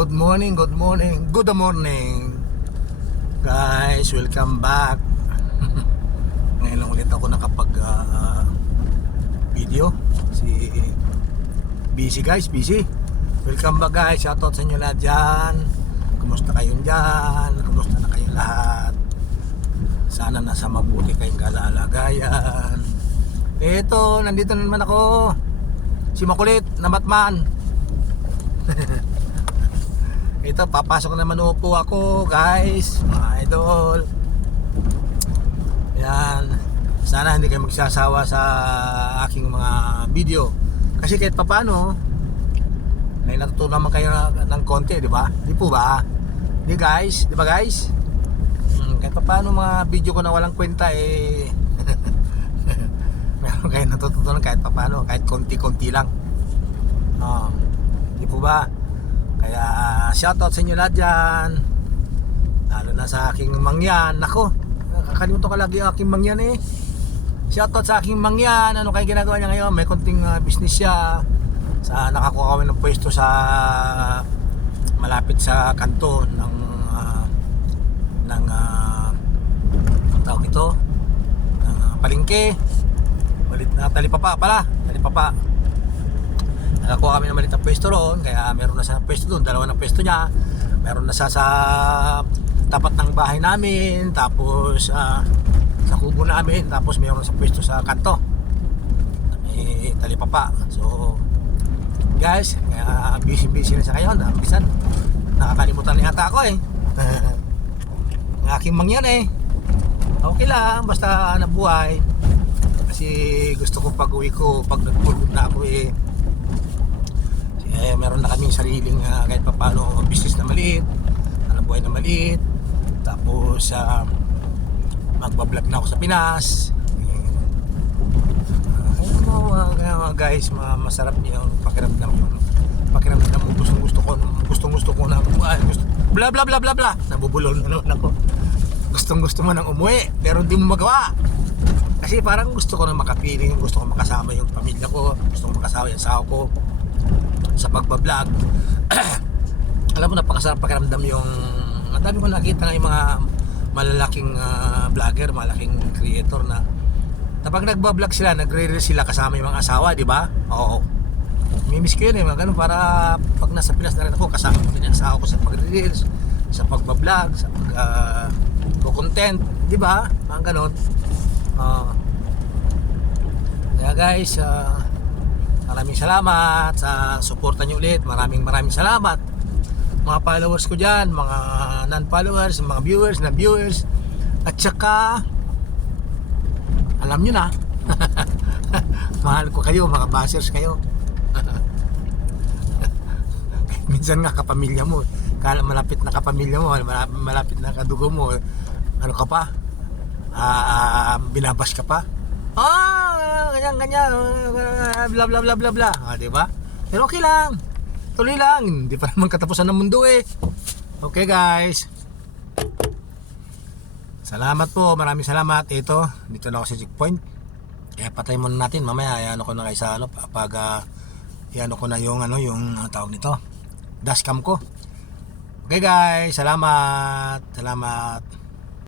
Good morning, good morning, good morning. Guys, welcome back. Ngayon lang ulit ako nakapag video. Si busy guys, busy. Welcome back guys, shoutout sa inyo lahat dyan. Kumusta kayong dyan? Kumusta na kayong lahat? Sana nasa mabuti kayong kalalagayan. Eto, nandito na naman ako. Si makulit na Batman. Ito, papasok naman upo ako guys, mga idol. Yan. Sana hindi kayo magsasawa sa aking mga video. Kasi kahit papano may natutunan naman kayo ng konti, di ba? Di po ba? Di guys? Di ba guys? Kahit papano mga video ko na walang kwenta eh meron kayo natutunan kahit papano, kahit konti-konti lang. Di po ba? Kaya shoutout sa inyo lahat dyan. Lalo na sa aking mangyan. Nako, kakalimutan ko lagi ang aking mangyan eh. Shoutout sa aking mangyan. Ano kayo ginagawa niya ngayon? May konting business siya. Nakakuha kami ng pwesto sa malapit sa kanto ng ang tawag ito ng palengke. Talipapa pala. Talipapa. Nakakuha kami ng maliit na pwesto roon, kaya meron na sa pwesto doon, dalawa na pwesto niya. Meron na sa tapat ng bahay namin, tapos sa kubo namin, tapos meron sa pwesto sa kanto. May talipapa. So guys, kaya busy na sa kayo. Bisan nakakalimutan na yata ako eh. Ang aking mangyan eh. Okay lang, basta nabuhay. Kasi gusto ko pag uwi ko, pag nagpulot na ako eh, meron na kaming sariling kahit pa paano business na maliit, buhay na maliit. Tapos magbablog na ako sa Pinas. Mga guys, masarap niya yung pakiramdam mo. Gusto ko na bla bla bla bla bla. Nabubulol na naman ako. Gusto mo nang umuwi pero hindi mo magawa. Kasi parang gusto ko na makapiling, gusto ko makasama yung pamilya ko, gusto ko makasama yung asawa ko sa pagbablog. Alam mo, napakasarap pakiramdam yung ang dami ko nakita ng mga malalaking vlogger, malaking creator na kapag nagbablog sila, nagre-reel sila kasama yung mga asawa, di ba? Oo. Mimiss ko yun eh, mga ganun, para pag nasa Pinas na rin ako, kasama ko din yung asawa ko sa pagre-reel, sa pagbablog, sa pag-content, di ba? Mga ganun. Kaya guys, maraming salamat sa suporta nyo ulit. Maraming salamat mga followers ko dyan, mga non-followers, mga viewers, at saka alam nyo na mahal ko kayo, mga bashers kayo. Minsan nga kapamilya mo, kala malapit na kapamilya mo, malapit na kadugo mo, ano ka pa, binabash ka pa, ganyan, bla bla bla bla bla, diba? Pero okay lang, tuloy lang, hindi pa naman katapusan ng mundo eh. Okay guys, salamat po, maraming salamat. Ito, dito na ako sa checkpoint. Kaya patay muna natin, mamaya iano ko na kayo sa pag iano ko na yung tawag nito, dashcam ko. Okay guys, salamat.